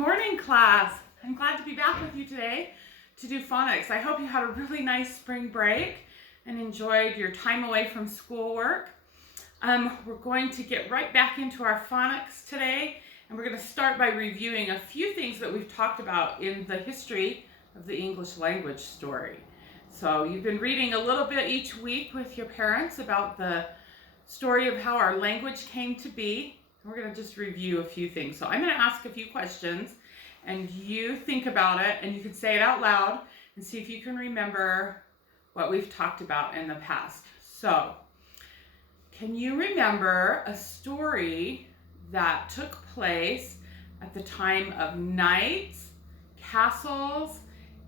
morning, class. I'm glad to be back with you today to do phonics. I hope you had a really nice spring break and enjoyed your time away from schoolwork. We're going to get right back into our phonics today, and we're going to start by reviewing a few things that we've talked about in the history of the English language story. So you've been reading a little bit each week with your parents about the story of how our language came to be. We're going to just review a few things. So I'm going to ask a few questions and you think about it, and you can say it out loud and see if you can remember what we've talked about in the past. So, can you remember a story that took place at the time of knights, castles,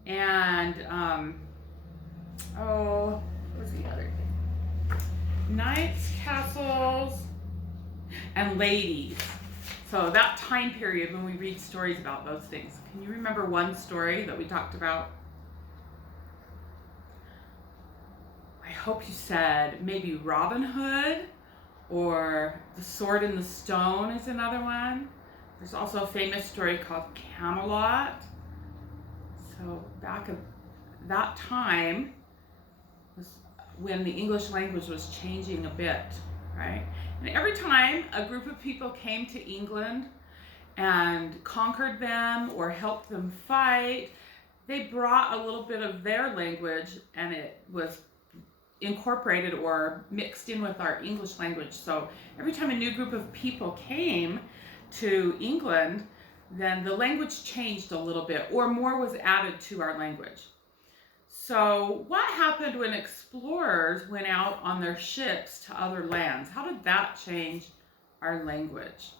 and what's the other thing? Knights, castles, and ladies. So that time period when we read stories about those things. Can you remember one story that we talked about? I hope you said maybe Robin Hood, or The Sword and the Stone is another one. There's also a famous story called Camelot. So back at that time was when the English language was changing a bit, right? And every time a group of people came to England and conquered them or helped them fight, they brought a little bit of their language and it was incorporated or mixed in with our English language. So every time a new group of people came to England, then the language changed a little bit or more was added to our language. So what happened when explorers went out on their ships to other lands? How did that change our language?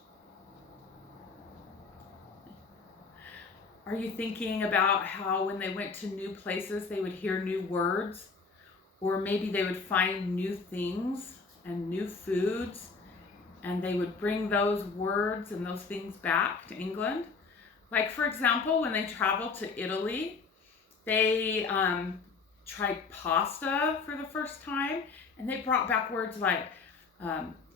Are you thinking about how when they went to new places, they would hear new words? Or maybe they would find new things and new foods, and they would bring those words and those things back to England? Like, for example, when they traveled to Italy, they tried pasta for the first time, and they brought back words like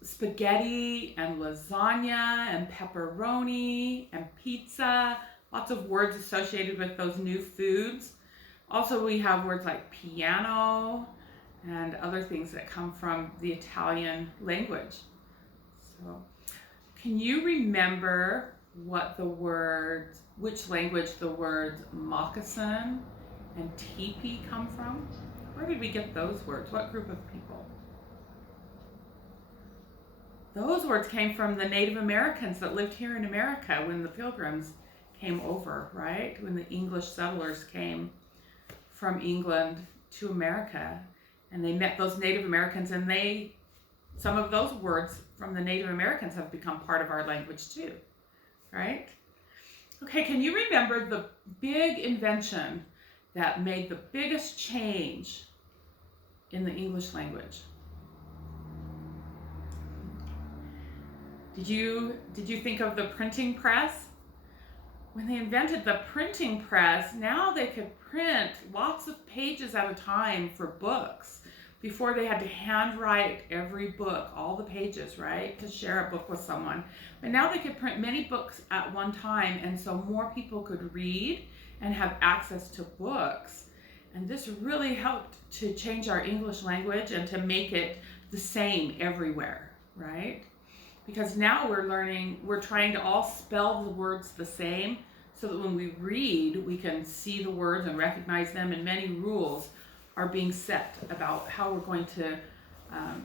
spaghetti and lasagna and pepperoni and pizza, lots of words associated with those new foods. Also, we have words like piano and other things that come from the Italian language. So, can you remember which language the words moccasin and teepee come from? Where did we get those words? What group of people? Those words came from the Native Americans that lived here in America when the Pilgrims came over, right? When the English settlers came from England to America, and they met those Native Americans, and some of those words from the Native Americans have become part of our language too, right? Okay, can you remember the big invention that made the biggest change in the English language? Did you think of the printing press? When they invented the printing press, now they could print lots of pages at a time for books. Before, they had to handwrite every book, all the pages, right, to share a book with someone. But now they could print many books at one time, and so more people could read and have access to books. And this really helped to change our English language and to make it the same everywhere, right? Because now we're trying to all spell the words the same so that when we read, we can see the words and recognize them, and many rules are being set about how we're going to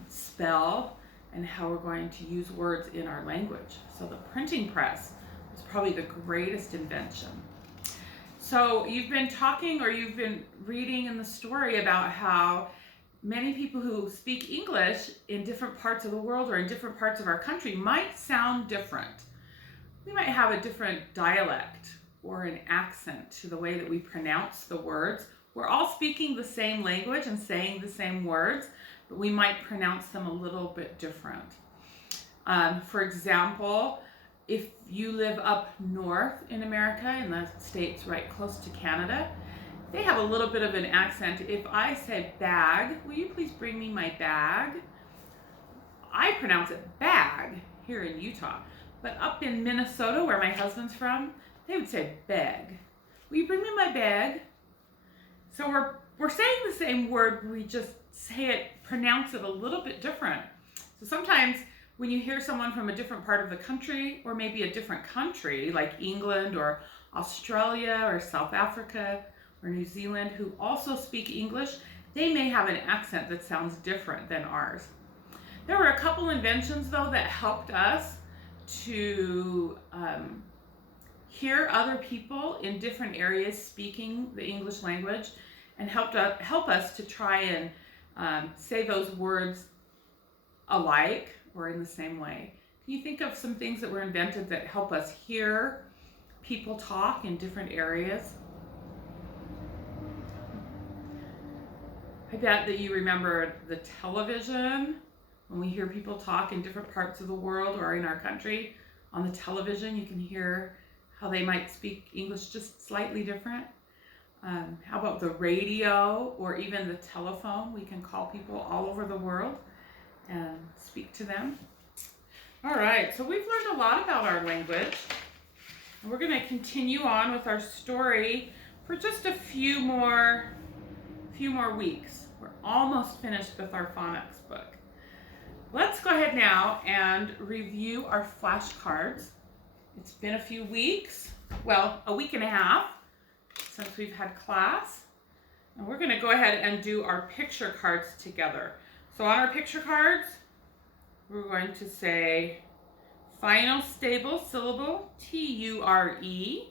spell and how we're going to use words in our language. So the printing press was probably the greatest invention. So you've been reading in the story about how many people who speak English in different parts of the world or in different parts of our country might sound different. We might have a different dialect or an accent to the way that we pronounce the words. We're all speaking the same language and saying the same words, but we might pronounce them a little bit different. For example, if you live up north in America, in the states right close to Canada, they have a little bit of an accent. If I say bag, will you please bring me my bag? I pronounce it bag here in Utah. But up in Minnesota, where my husband's from, they would say beg. Will you bring me my bag? So we're saying the same word, we just say it, pronounce it a little bit different. So sometimes when you hear someone from a different part of the country, or maybe a different country like England or Australia or South Africa or New Zealand, who also speak English, they may have an accent that sounds different than ours. There were a couple inventions though that helped us to hear other people in different areas speaking the English language, and help us to try and say those words alike or in the same way. Can you think of some things that were invented that help us hear people talk in different areas? I bet that you remember the television. When we hear people talk in different parts of the world or in our country, on the television you can hear how they might speak English just slightly different. How about the radio or even the telephone? We can call people all over the world and speak to them. All right, so we've learned a lot about our language. And we're going to continue on with our story for just a few more weeks. We're almost finished with our phonics book. Let's go ahead now and review our flashcards. It's been a few weeks, well, a week and a half since we've had class. And we're going to go ahead and do our picture cards together. So on our picture cards, we're going to say final stable syllable, T-U-R-E.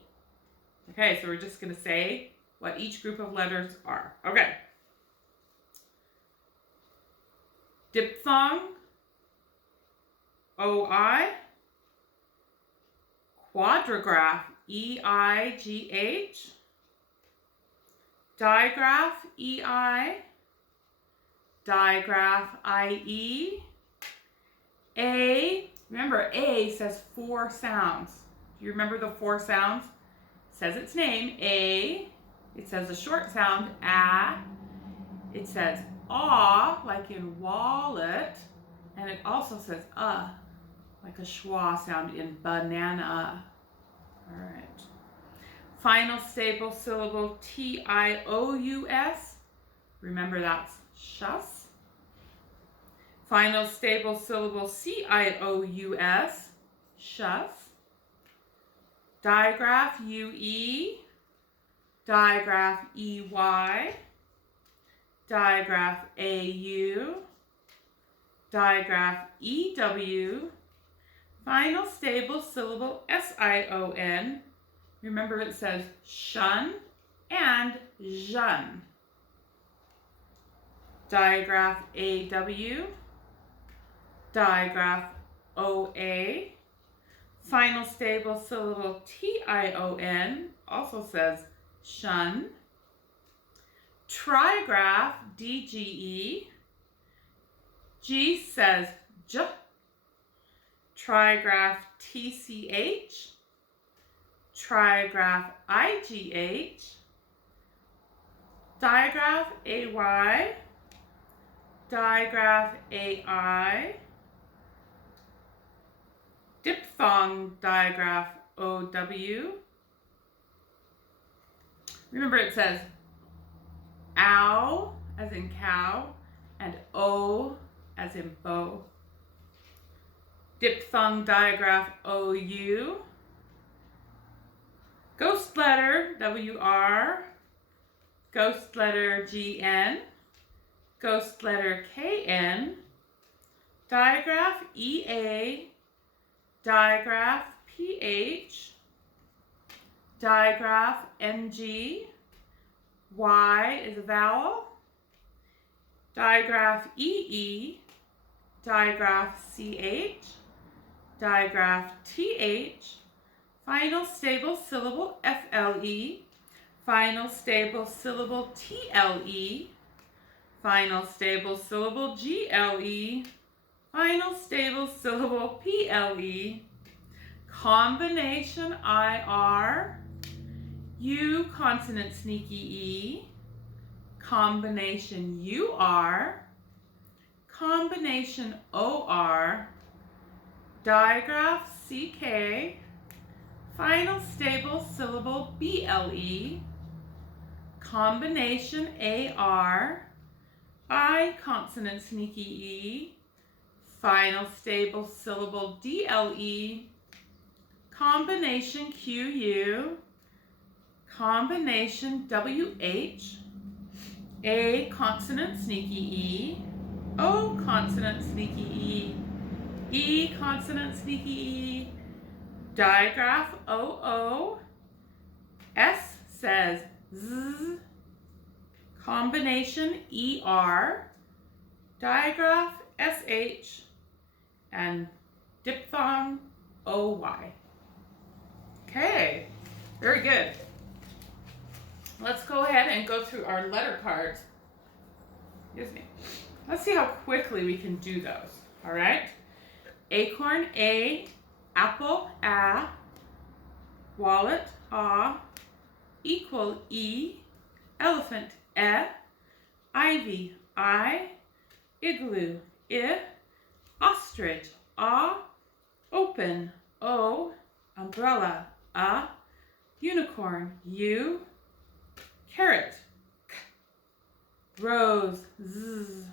Okay, so we're just going to say what each group of letters are. Okay. Diphthong, O-I. Quadrigraph, E-I-G-H. Digraph, E-I. Digraph, I-E. A, remember A says 4 sounds. Do you remember the 4 sounds? It says its name, A. It says a short sound, A. It says aw, like in wallet. And it also says like a schwa sound in banana. All right. Final stable syllable, T-I-O-U-S. Remember that's shus. Final stable syllable, C-I-O-U-S. Shus. Digraph, U-E. Digraph, E-Y. Digraph, A-U. Digraph, E-W. Final stable syllable, S-I-O-N. Remember it says shun and jeune. Digraph, A-W. Digraph, O-A. Final stable syllable, T-I-O-N. Also says shun. Trigraph, D-G-E. G says j. Trigraph, T-C-H. Trigraph, I-G-H. Digraph, A-Y. Digraph, A-I. Diphthong, digraph, O-W. Remember it says ow as in cow and O as in bow. Diphthong, digraph, O-U. Ghost letter, W-R. Ghost letter, G-N. Ghost letter, K-N. Digraph, E-A. Digraph, P-H. Digraph, N-G. Y is a vowel. Digraph, E-E. Digraph, C-H. Digraph, T-H. Final stable syllable, F-L-E. Final stable syllable, T-L-E. Final stable syllable, G-L-E. Final stable syllable, P-L-E. Combination, I-R. U consonant sneaky E. Combination, U-R. Combination, O-R. Digraph, C-K. Final stable syllable BLE. Combination AR. I consonant sneaky E. Final stable syllable DLE. Combination QU. Combination WH. A consonant sneaky E. O consonant sneaky E. E consonant sneaky E. Digraph OO. S says Z. Combination ER. Digraph SH. And diphthong OY. Okay, very good. Let's go ahead and go through our letter cards. Excuse me. Let's see how quickly we can do those. All right. Acorn A, apple A, wallet A, equal E, elephant E, ivy I, igloo I, ostrich A, open O, umbrella A, unicorn U, carrot K, rose Z,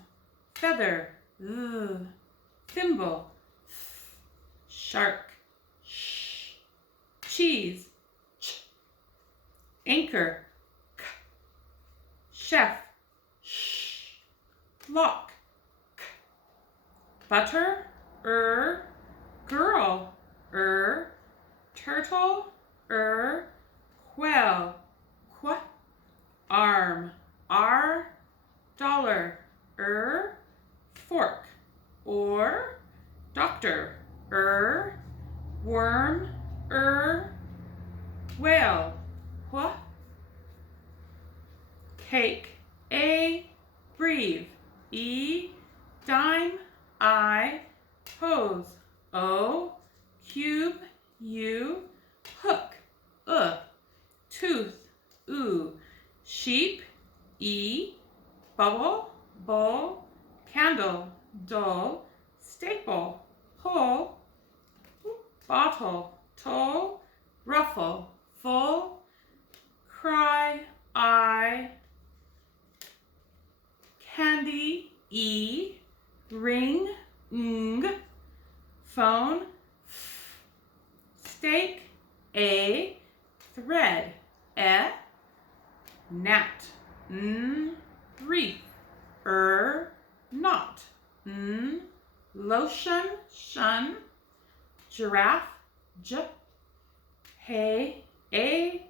feather Z, thimble Th, shark Sh, cheese Ch, anchor K, chef Sh, lock K, butter girl turtle quail qu, arm R, dollar fork or doctor worm whale wh, cake A, breathe E, dime I, hose O, cube U, hook tooth sheep E, bubble bowl, candle dull, staple hole, bottle toll, ruffle full, cry I, candy E, ring ng, phone f, steak A, thread E, gnat wreath knot lotion shun, giraffe j, hay A,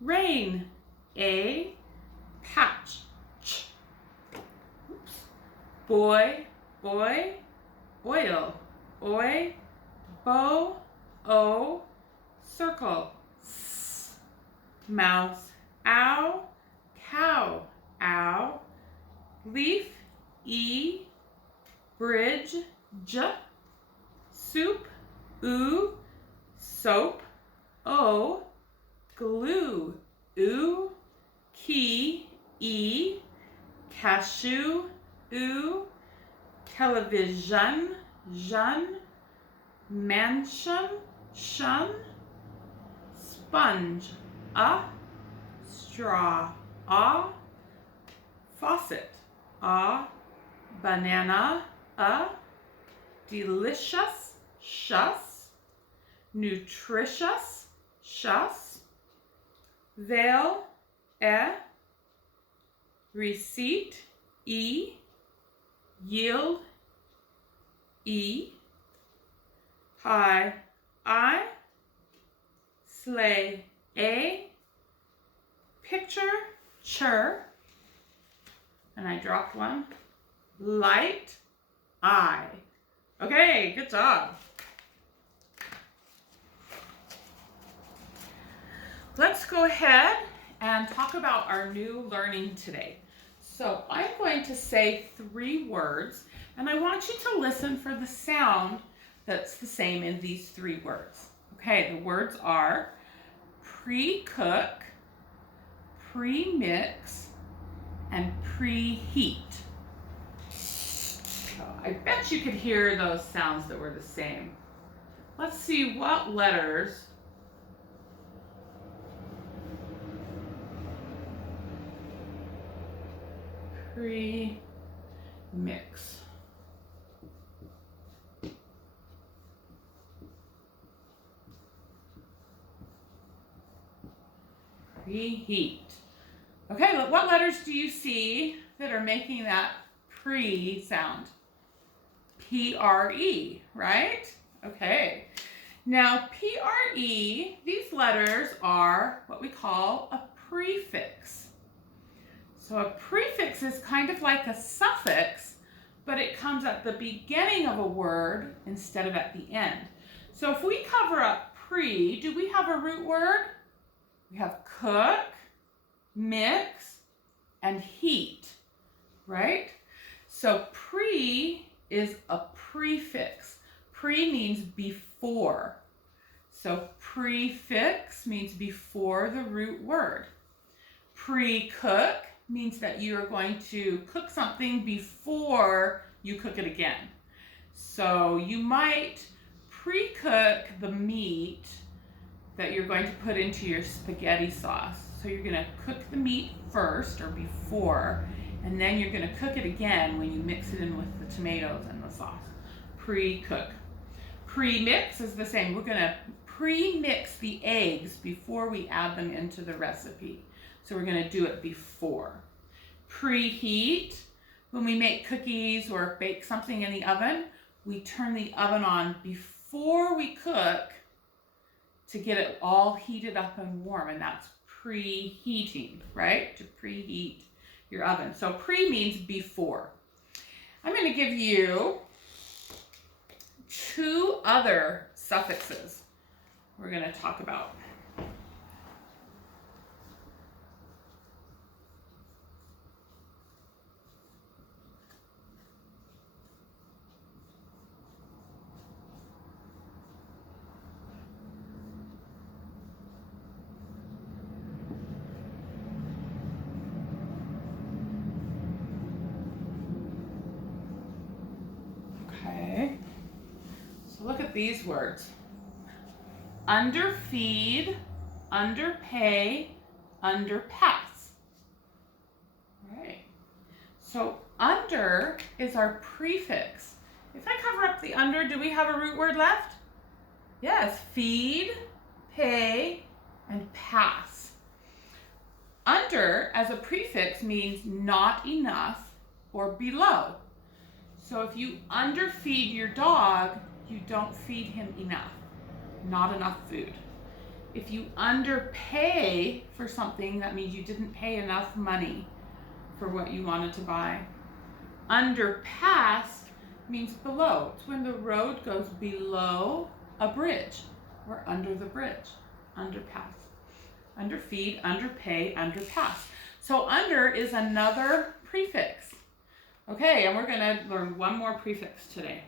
rain A, patch ch, oops, boy oil oi, bow o, circle s, mouse ow, cow ow, leaf E, bridge j, soup oo, soap o, glue oo, key E, cashew oo, television jun, mansion shun, sponge a, straw a, faucet a, banana a, delicious shus, nutritious shus, veil e, receipt E, yield E, high I, sleigh A, picture chur, and I dropped one, light I. Okay, good job. Let's go ahead and talk about our new learning today. So I'm going to say 3 words, and I want you to listen for the sound that's the same in these 3 words. Okay, the words are pre-cook, pre-mix, and preheat. So I bet you could hear those sounds that were the same. Let's see what letters Pre-mix. Preheat. Okay, what letters do you see that are making that pre sound? P-R-E, right? Okay. Now, P-R-E, these letters are what we call a prefix. So a prefix is kind of like a suffix, but it comes at the beginning of a word instead of at the end. So if we cover up pre, do we have a root word? We have cook, mix, and heat, right? So pre is a prefix. Pre means before. So prefix means before the root word. Pre-cook means that you are going to cook something before you cook it again. So you might pre-cook the meat that you're going to put into your spaghetti sauce. So you're going to cook the meat first or before, and then you're going to cook it again when you mix it in with the tomatoes and the sauce. Pre-cook. Pre-mix is the same. We're going to pre-mix the eggs before we add them into the recipe. So we're going to do it before. Preheat. When we make cookies or bake something in the oven, we turn the oven on before we cook to get it all heated up and warm, and that's preheating, right? To preheat your oven. So pre means before. I'm going to give you 2 other suffixes we're going to talk about. Okay, so look at these words. Underfeed, underpay, underpass. Right. So under is our prefix. If I cover up the under, do we have a root word left? Yes, feed, pay, and pass. Under as a prefix means not enough or below. So if you underfeed your dog, you don't feed him enough, not enough food. If you underpay for something, that means you didn't pay enough money for what you wanted to buy. Underpass means below. It's when the road goes below a bridge or under the bridge. Underpass. Underfeed, underpay, underpass. So under is another prefix. Okay, and we're going to learn one more prefix today.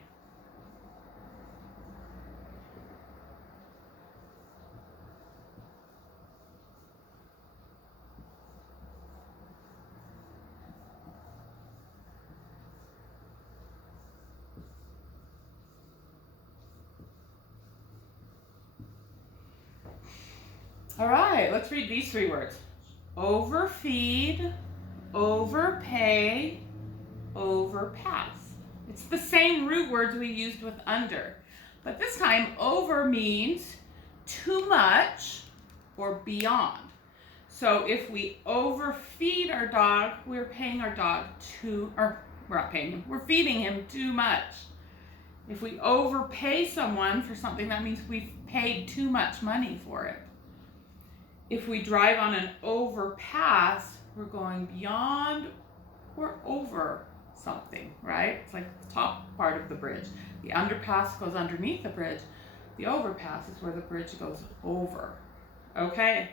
All right, let's read these 3 words. Overfeed, overpay, overpass. It's the same root words we used with under, but this time over means too much or beyond. So if we overfeed our dog, we're paying our dog we're not paying him, we're feeding him too much. If we overpay someone for something, that means we've paid too much money for it. If we drive on an overpass, we're going beyond or over something, right? It's like the top part of the bridge. The underpass goes underneath the bridge. The overpass is where the bridge goes over. Okay,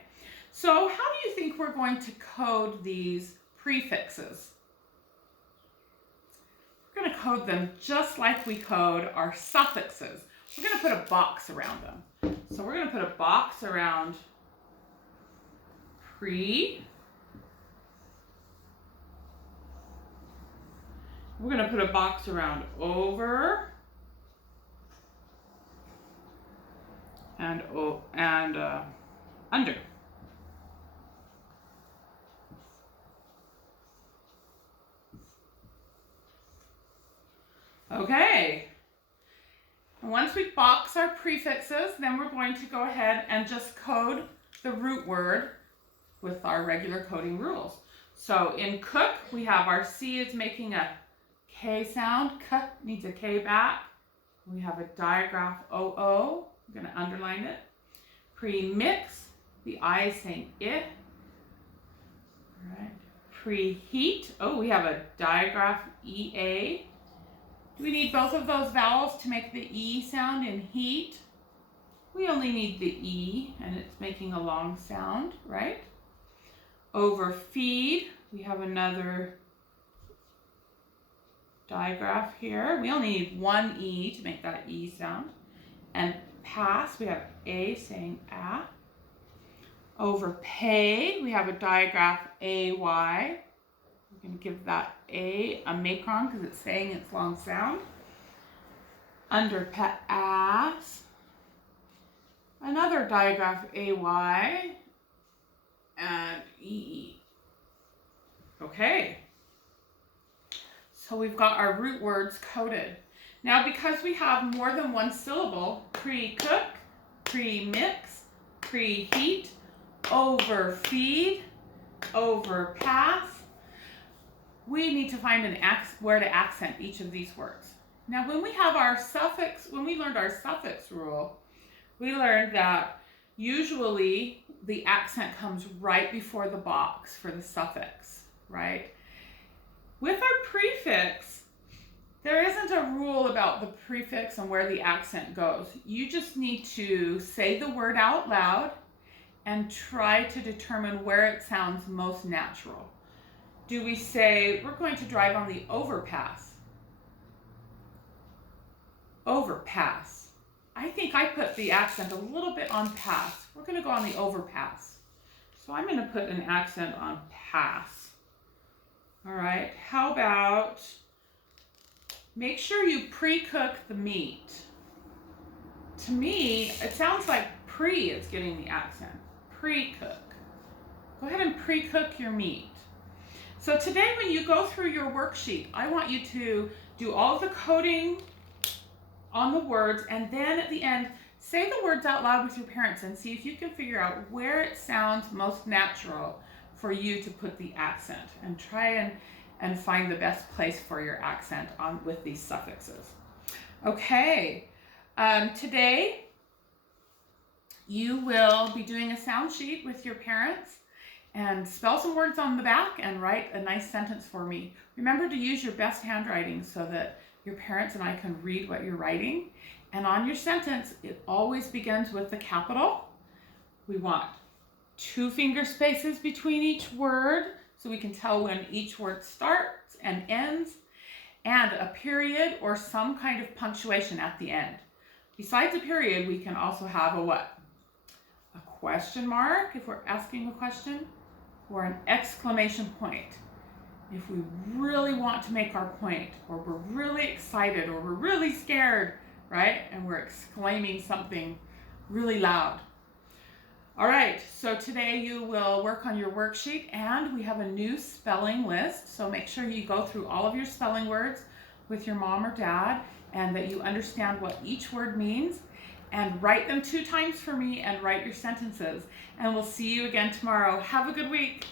so how do you think we're going to code these prefixes? We're going to code them just like we code our suffixes. We're going to put a box around them. So we're going to put a box around pre. We're going to put a box around over and under. Okay. Once we box our prefixes, then we're going to go ahead and just code the root word with our regular coding rules. So in cook, we have our C is making a K sound. K needs a K back. We have a digraph OO. I'm going to underline it. Pre-mix, the I is saying it. All right. Preheat, oh, we have a digraph EA. Do we need both of those vowels to make the E sound in heat? We only need the E, and it's making a long sound, right? Overfeed, we have another digraph here. We only need one E to make that E sound. And pass, we have A saying ah. Overpay, we have a digraph AY. We're going to give that A macron because it's saying its long sound. Underpass, another digraph AY and EE. Okay, so we've got our root words coded. Now because we have more than one syllable, pre-cook, pre-mix, preheat, overfeed, overpass, we need to find where to accent each of these words. Now when we have our suffix, when we learned our suffix rule, we learned that usually the accent comes right before the box for the suffix, right? With our prefix, there isn't a rule about the prefix and where the accent goes. You just need to say the word out loud and try to determine where it sounds most natural. Do we say, we're going to drive on the overpass? Overpass. I think I put the accent a little bit on pass. We're going to go on the overpass. So I'm going to put an accent on pass. All right, how about, make sure you pre-cook the meat. To me, it sounds like pre is getting the accent. Pre-cook. Go ahead and pre-cook your meat. So today when you go through your worksheet, I want you to do all of the coding on the words, and then at the end, say the words out loud with your parents and see if you can figure out where it sounds most natural for you to put the accent, and try and find the best place for your accent with these suffixes. Okay, today you will be doing a sound sheet with your parents and spell some words on the back and write a nice sentence for me. Remember to use your best handwriting so that your parents and I can read what you're writing. And on your sentence, it always begins with the capital. We want 2 finger spaces between each word so we can tell when each word starts and ends, and a period or some kind of punctuation at the end. Besides a period, we can also have a what? A question mark if we're asking a question, or an exclamation point if we really want to make our point, or we're really excited, or we're really scared, right? And we're exclaiming something really loud. All right, so today you will work on your worksheet, and we have a new spelling list. So make sure you go through all of your spelling words with your mom or dad, and that you understand what each word means, and write them 2 times for me and write your sentences. And we'll see you again tomorrow. Have a good week.